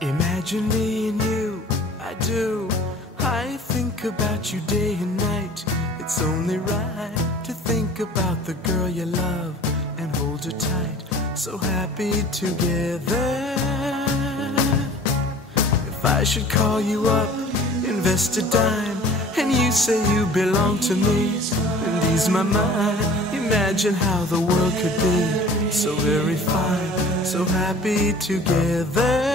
Imagine me and you, I do. I think about you day and night. It's only right to think about the girl you love and hold her tight. So happy together. If I should call you up, invest a dime, and you say you belong to me and ease my mind, imagine how the world could be so very fine, so happy together.